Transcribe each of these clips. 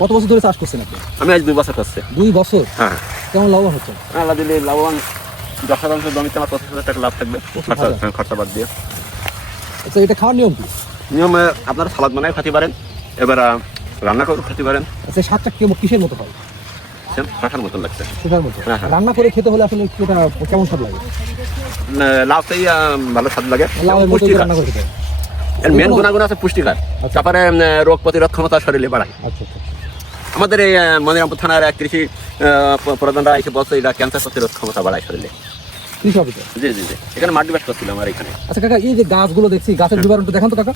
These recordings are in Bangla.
কত বছর ধরে চাষ করছেন আপনি? আমি আজ 2 বছর করছি। 2 বছর? হ্যাঁ। কেমন লাভবান হচ্ছে? আল্লাহ দিলে লাভবান 10% জমিতে আমার 25,000 টাকা লাভ থাকবে খরচা বাদ দিয়ে। আচ্ছা, এটা খাওয়ার নিয়ম কি? নিয়মে আপনারা সালাদ বানায় খেতে পারেন, এবার রান্না করে খেতে পারেন। আচ্ছা, স্বাদটা কিসের মতো হয়? শশার মতন লাগছে। শশার মতো? হ্যাঁ, হ্যাঁ। রান্না করে খেতে হলে আসলে এটা কেমন স্বাদ লাগে? লাউটাই ভালো স্বাদ লাগে। লাউয়ের মতো রান্না করে খেতে? এর মেন গুণাগুণ আছে পুষ্টিকর, তারপরে রোগ প্রতিরোধ ক্ষমতা শরীরে বাড়ায়। আচ্ছা আচ্ছা। আমাদের এই মনিরামপুর থানার এক কৃষি প্রধানরা এসে বলছে এটা ক্যান্সার প্রতিরোধ ক্ষমতা বাড়ায় শরীরে। কৃষি অফিসে? জি জি জি, এখানে মাটি বাস করছিল আমার এখানে। আচ্ছা কাকা, এই যে গাছগুলো দেখছি, গাছের বিবরণটা দেখান তো কাকা।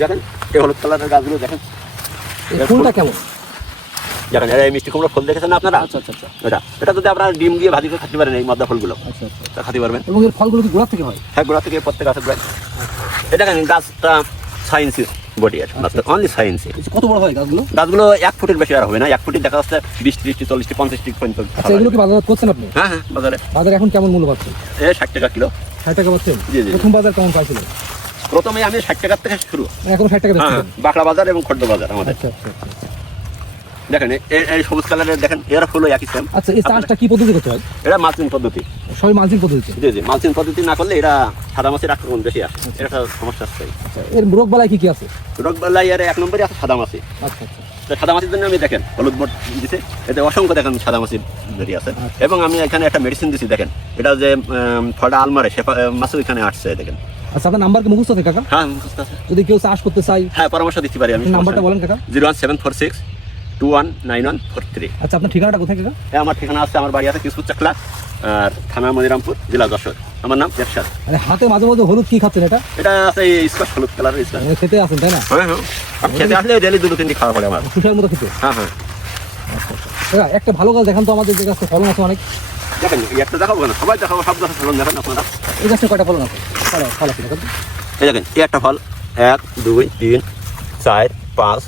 দেখেন এই হলুদ কালারের গাছগুলো দেখেন, এই ফুলটা কেমন? দেখেন এই মিষ্টি কুমড়ো ফুল দেখেছেন না আপনারা? আচ্ছা আচ্ছা আচ্ছা। এটা যদি আপনারা ডিম দিয়ে ভাজি করে খেতে পারেন, এই মদ্দা ফুলগুলো আচ্ছা আচ্ছা। তা খেতে পারবেন। এবং এর ফলগুলো কি গোড়া থেকে হয়? হ্যাঁ, গোড়া থেকে প্রত্যেক গাছের গোড়ায়। এটা দেখেন গাছটা সায়েন্সি বডি আছে, মাত্র অনলি সায়েন্সি। কত বড় হয় গাছগুলো? গাছগুলো 1 ফুটের বেশি আর হবে না। 1 ফুটে দেখা যাচ্ছে 20, 30, 40, 50 পর্যন্ত। আচ্ছা, এগুলো কি বাজার করছেন আপনি? হ্যাঁ হ্যাঁ, বাজারে এখন কেমন মূল্য পাচ্ছেন? 60 টাকা কিলো। 60 টাকা পাচ্ছেন? জি জি। প্রথম বাজার কেমন পাইছিল? প্রথমে আমি 60 টাকার থেকে শুরু। এখন 60 টাকা হ্যাঁ, দিচ্ছেন? বাকড়া বাজার এবং খড়্ড বাজার আমাদের। আচ্ছা আচ্ছা আচ্ছা। দেখেন এই সবুজ কালারের দেখেন, এর ফুলও একই সেম। আচ্ছা, এই চাষটা কি পদ্ধতি করতে হয়? এটা মালচিং পদ্ধতি। সবাই মালচিং পদ্ধতিতে? জি জি, মালচিং পদ্ধতি না করলে এরা সাদা মাছের আক্রমণ বেশি আসে। এটা একটা সমস্যা আছে। আচ্ছা, এর রোগ বালাই কি কি আছে? রোগ বালাই এর 1 নম্বরে আছে সাদা মাছি। আচ্ছা আচ্ছা। তো সাদা মাছির জন্য আমি দেখেন হলুদ বোর্ড দিছে, এতে অসংখ্য দেখেন সাদা মাছির বেরিয়ে আছে। এবং আমি এখানে একটা মেডিসিন দিছি, দেখেন এটা যে ফলটা আলমারে সে মাছও এখানে আসছে দেখেন। আচ্ছা, আপনার নাম্বার কি মুখস্থ আছে কাকা? হ্যাঁ, মুখস্থ আছে। যদি কেউ চাষ করতে চাই? হ্যাঁ, পরামর্শ দিতে পারি আমি। নাম্বারটা বলেন কাকা। 01746219143। আচ্ছা, আপনার ঠিকানাটা কোথায় কাকা? হ্যাঁ, আমার ঠিকানা আছে, আমার বাড়ি আছে কিশোর চাকলা, আর থানা মনিরামপুর, জেলা যশোর। আমার নাম এরশাদ। আরে হাতে মাঝে মাঝে হলুদ কি খাচ্ছেন এটা? এটা আছে স্কচ হলুদ কালারের স্কচ। মানে খেতে আসেন তাই না? হ্যাঁ হ্যাঁ, আমি খেতে আসলে ডেলি 2-3টি খাওয়া পড়ে আমার। সুসার মতো খেতে? হ্যাঁ হ্যাঁ। কাকা, একটা ভালো গাছ দেখান তো আমাদের, যে গাছটা ফলন আছে অনেক। দেখেন এই একটা দেখাবো না, সবাই দেখাবো, সব গাছের ফলন দেখেন আপনারা। এই গাছটা কয়টা ফলন আছে? ফল আছে দেখেন। এই দেখেন এই একটা ফল, 1 2 3 4 5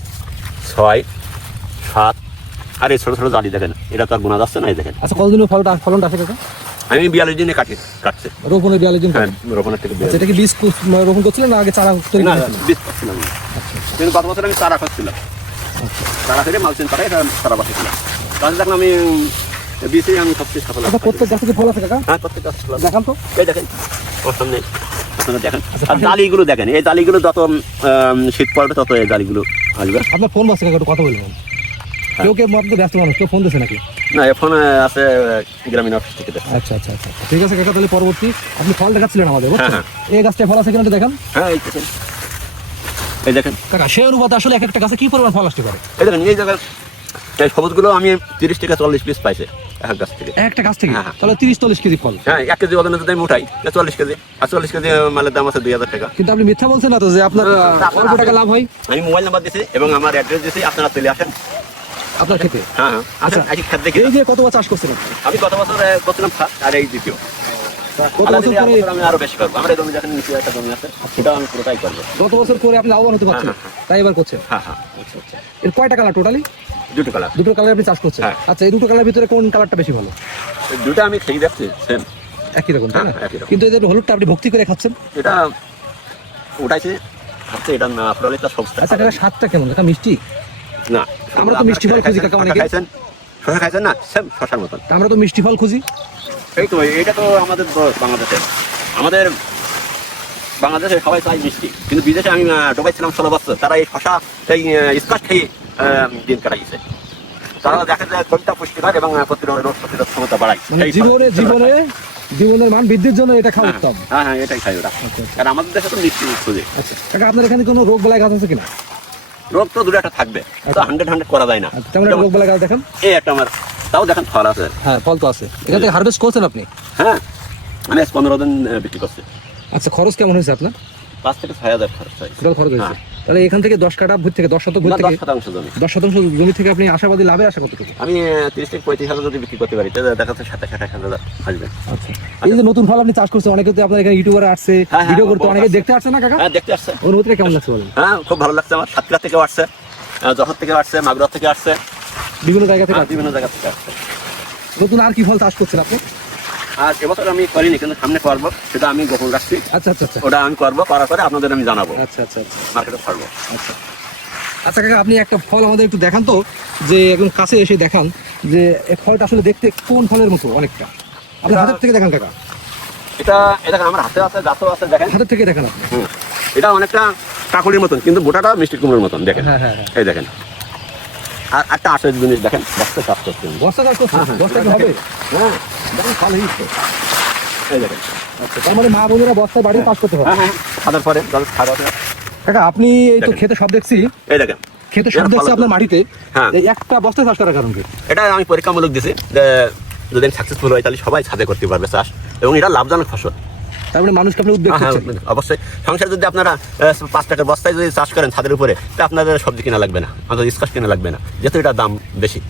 6 7, আর এই ছোট ছোট জালি দেখেন, এটা তো আর গোনা যাচ্ছে না। এই দেখেন। আচ্ছা, কতদিনের ফলনটা আসে কাকা? আমি 42 দিনে কাটছে। রোপণের 42 দিন? হ্যাঁ, রোপণের থেকে আচ্ছা, এটা কি বীজ রোপণ করছিলেন না আগে চারা তৈরি না, করেছিলেন? বীজ করছিলাম। কিন্তু গত বছর আমি চারা করছিলাম, চারা থেকে মালচিং করে এটা চারা বাঁচিয়েছিলাম। তাহলে দেখলাম আমি বীজে আমি সবচেয়ে সফল। আচ্ছা, প্রত্যেক গাছে কি ফল আছে কাকা? হ্যাঁ, প্রত্যেক গাছ ফল। দেখান তো। এই দেখেন ওর সামনে, আপনারা দেখেন। আচ্ছা, আর জালিগুলো দেখেন, এই জালিগুলো যত শীত পড়বে তত এই জালিগুলো আসবে। আপনার ফোন বাসে কাকা, একটু কথা বলবেন। কেউ আপনাদের ব্যস্ত মানুষ, কেউ ফোন দিচ্ছে নাকি? না, এখন আছে গ্রামীণ অফিস থেকে দেখেন। আচ্ছা আচ্ছা আচ্ছা, ঠিক আছে কাকা, তাহলে পরবর্তী আপনি ফল দেখাচ্ছিলেন আমাদের, বুঝছেন? হ্যাঁ, এই গাছটা ফল আছে কিনা একটু দেখান। হ্যাঁ, এই দেখেন, এই দেখেন কাকা, সেই অনুপাতে আসলে এক একটা গাছে কি পরিমাণ ফল আসতে পারে? এই দেখেন, এই জায়গায় এই সবুজগুলো আমি 30 থেকে 40 পিস পাইছে এক গাছ থেকে। একটা গাছ থেকে? হ্যাঁ। তাহলে 30-40 কেজি ফল? হ্যাঁ, 1 কেজি ওজনে যদি আমি উঠাই 40 কেজি, আর 40 কেজি মালের দাম আছে 2000 টাকা। কিন্তু আপনি মিথ্যা বলছেন না তো যে আপনার অল্প টাকা লাভ হয়? আমি মোবাইল নাম্বার দিয়েছি এবং আমার অ্যাড্রেস দিয়েছি, আপনারা চলে আসেন আপনার খেতে? হ্যাঁ হ্যাঁ, আচ্ছা, আসেন, খেতে দেখি। এই যে কতবার চাষ করছেন আপনি? আমি গত বছর করছিলাম ফার্স্ট, আর এই দ্বিতীয়। গত বছর করে? আমি আরো বেশি করবো। আমার এই জমি দেখেন, নিচে একটা জমি আছে, সেটাও আমি পুরোটাই করবো। গত বছর করে আপনি লাভবান হতে পারছেন, তাই এবার করছেন? হ্যাঁ হ্যাঁ, আচ্ছা আচ্ছা। এর কয়টা কালার টোটালি? 2টো কালার। দুটো কালার আপনি চাষ করছেন? হ্যাঁ। আচ্ছা, এই দুটো কালার ভিতরে কোন কালারটা বেশি ভালো? দুটো আমি খেয়ে দেখছি সেম, একই রকম তাই না? হ্যাঁ, একই রকম। কিন্তু এই যে হলুদটা আপনি ভক্তি করে খাচ্ছেন? এটা উঠাইছে খাচ্ছে, এটা না আপনারা এটা সবটা। আচ্ছা কাকা, স্বাদটা কেমন কাকা? মিষ্টি? না, আমরা তো মিষ্টি ফল খুঁজি কাকা অনেকে। খাইছেন, শশা খাইছেন না? সেম শশার মতন। আমরা তো মিষ্টি ফল খুঁজি। এই তো, এটা তো আমাদের বাংলাদেশে, আমাদের বাংলাদেশে সবাই চাই মিষ্টি, কিন্তু বিদেশে আমি ডুবাই ছিলাম 16 বছর, তারা এই শশা এই স্কচ খেয়ে দিন কাটাইছে। তারা দেখা যায় শরীরটা পুষ্টিকর এবং রোগ প্রতিরোধ ক্ষমতা বাড়ায়। মানে এই জীবনের মান বৃদ্ধির জন্য এটা খাওয়া উত্তম। হ্যাঁ হ্যাঁ, এটাই খাই ওরা। কারণ আমাদের দেশে তো মিষ্টি খুঁজে। আচ্ছা কাকা, আপনার এখানে কোনো রোগ বালাই গাছ আছে কিনা? রোগ তো 2-1 থাকবে, তো 100 করা যায় না। তেমন একটা রোগ বালাই গাছ দেখেন। এই একটা আমার, তাও দেখেন ফল আছে। হ্যাঁ, ফল তো আছে। এখান থেকে হারভেস্ট করছেন আপনি? হ্যাঁ, আমি 15 দিন বিক্রি করছি। আচ্ছা, খরচ কেমন হয়েছে আপনার? 5 থেকে 6,000 খরচ হয়। টোটাল খরচ হয়েছে? তাহলে এখান থেকে 10 কাঠা ভূমি থেকে 10 শতক ভূমি থেকে 10% জমি। 10% জমি থেকে আপনি আশাবাদী লাভের আশা কতটুকু? আমি 30 থেকে 35,000 যদি বিক্রি করতে পারি, তাহলে দেখা যাচ্ছে 27-28,000 আসবে। আচ্ছা, এই যে নতুন ফল আপনি চাষ করছেন, অনেকে তো আপনার এখানে ইউটিউবার আসছে, হ্যাঁ, ভিডিও করতে, বহুত অনেকে আসছে। দেখতে আসছে না কাকা? হ্যাঁ, দেখতে আসছে। অনুভূতিটা কেমন লাগছে বলেন? হ্যাঁ, খুব ভালো লাগছে আমার। সাতক্ষীরা থেকে আসছে, যশোর থেকে আসছে, মাগুরা থেকে আসছে, বিভিন্ন জায়গা থেকে আসছে। বিভিন্ন জায়গা থেকে আসছে। নতুন আর কি ফল চাষ করছেন আপনি? আর এবছর আমি করিনি, কিন্তু সামনে করবো, সেটা আমি গোপন রাখছি। আচ্ছা আচ্ছা আচ্ছা ওটা আমি করবো, করার পরে আপনাদের আমি জানাবো, আচ্ছা আচ্ছা আচ্ছা মার্কেটে ছাড়বো। আচ্ছা। আচ্ছা কাকা, আপনি একটা ফল আমাদের একটু দেখান তো, যে একদম কাছে এসে দেখান যে এই ফলটা আসলে দেখতে কোন ফলের মতো অনেকটা। আপনি এটা- হাতের থেকে দেখান কাকা, এটা দেখেন আমার হাতে আছে, গাছও আছে, দেখেন। হাতের থেকে দেখান আপনি। হুম। এটা অনেকটা কাকুলির মতন, কিন্তু বোটাটা মিষ্টি কুমড়োর মতন, দেখেন। হ্যাঁ হ্যাঁ হ্যাঁ। এই দেখেন। আর একটা আসল জিনিস দেখেন, বস্তা চাষ করতে হবে। বস্তা চাষ করছে, হ্যাঁ, হ্যাঁ, বস্তা কি হবে? হ্যাঁ, দেখুন ফল হয়েছে। এই দেখেন। আচ্ছা, তার মানে মা বোনেরা বস্তায় বাড়ি চাষ করতে হবে। হ্যাঁ হ্যাঁ, খাওয়ার পরে জল খাওয়া দাওয়া। কাকা আপনি এই তো দেখেন। খেতে সব দেখছি, এই দেখেন। খেতে সব এর দেখছি ফল- আপনার মাটিতে। হ্যাঁ। এই একটা বস্তা চাষ করার কারণ কি? এটা আমি পরীক্ষামূলক দিছি যে যদি সাকসেসফুল হয় তাহলে সবাই ছাদে করতে পারবে চাষ, এবং এটা লাভজনক ফসল। তার মানে মানুষকে আপনি উদ্বেগ হ্যাঁ, করছেন। অবশ্যই। সংসার যদি আপনারা 5 টাকার বস্তায় যদি চাষ করেন ছাদের উপরে, তা আপনাদের সবজি কিনা লাগবে না, আপনাদের স্কোয়াশ কিনা লাগবে না, যেহেতু এটা দাম বেশি।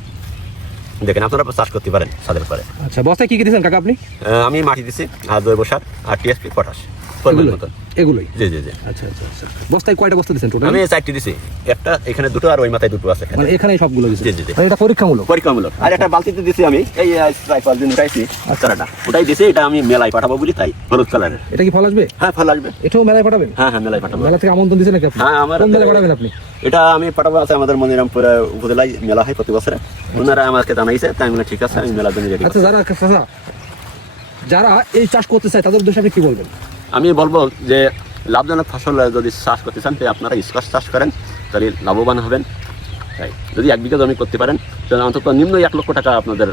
দেখেন, আপনারা চাষ করতে পারেন ছাদের উপরে। আচ্ছা, বস্তায় কি কি দিয়েছেন কাকা আপনি? আমি মাটি দিছি, আর জৈব সার, আর টিএসপি, পটাশ, পরিমাণ এগুলোই? মতন। এগুলোই? জি জি জি। আচ্ছা আচ্ছা আচ্ছা। বস্তায় কয়টা বস্তা দিয়েছেন টোটাল? আমি 4টি দিছি, একটা এখানে দুটো আর ওই মাথায় দুটো আছে। মানে এখানে সবগুলো দিয়েছেন? জি, জি, জি। মানে এটা পরীক্ষামূলক? পরীক্ষামূলক। আর একটা বালতিতে দিছি আমি, এই 4-5 দিন উঠাইছি চারাটা, ওটাই দিছি। এটা আমি মেলায় পাঠাবো বলি, তাই হলুদ কালারের। এটা কি ফল আসবে? হ্যাঁ, ফল আসবে। এটাও মেলায় পাঠাবেন? হ্যাঁ হ্যাঁ, মেলায় পাঠাবো। মেলা থেকে আমন্ত্রণ দিয়েছেন নাকি আপনি? হ্যাঁ, আমার কোন মেলায় পাঠাবেন আপনি? এটা আমি পাঠাবো আছে আমাদের মনিরামপুরে উপজেলায় মেলা হয় প্রতি বছরে, ওনারা আমাকে জানাইছে, তাই আমি বললাম, ঠিক আছে, আমি মেলার জন্য রেডি। আচ্ছা, যারা এই চাষ করতে চায় তাদের উদ্দেশ্যে আপনি কি বলবেন? আমি বলবো যে লাভজনক ফসল যদি চাষ করতে চান, তাই আপনারা স্কোয়াশ চাষ করেন, তাহলে লাভবান হবেন। তাই যদি 1 বিঘা জমি করতে পারেন, তাহলে অন্তত নিম্ন 1 লক্ষ টাকা আপনাদের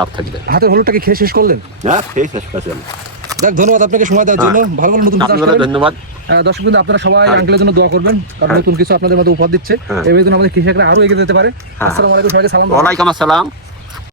লাভ থাকবে। হাতের হলুদটাকে খেয়ে শেষ করলেন? হ্যাঁ, সেই শেষ করছি আমি। দেখ, ধন্যবাদ আপনাকে সময় দেওয়ার জন্য। ভালো ভালো নতুন চাষ আপনাদের করেন। ধন্যবাদ। দর্শক বিন্দু, আপনারা সবাই হ্যাঁ। আঙ্কেলের জন্য দোয়া করবেন, কারণ হ্যাঁ। নতুন কিছু আপনাদের মধ্যে উপহার দিচ্ছে। হ্যাঁ। এবার জন্য আমাদের কৃষকরা আরো এগিয়ে যেতে পারে। হ্যাঁ। আসসালামু আলাইকুম, সবাইকে সালাম। ওয়ালাইকুম আসসালাম।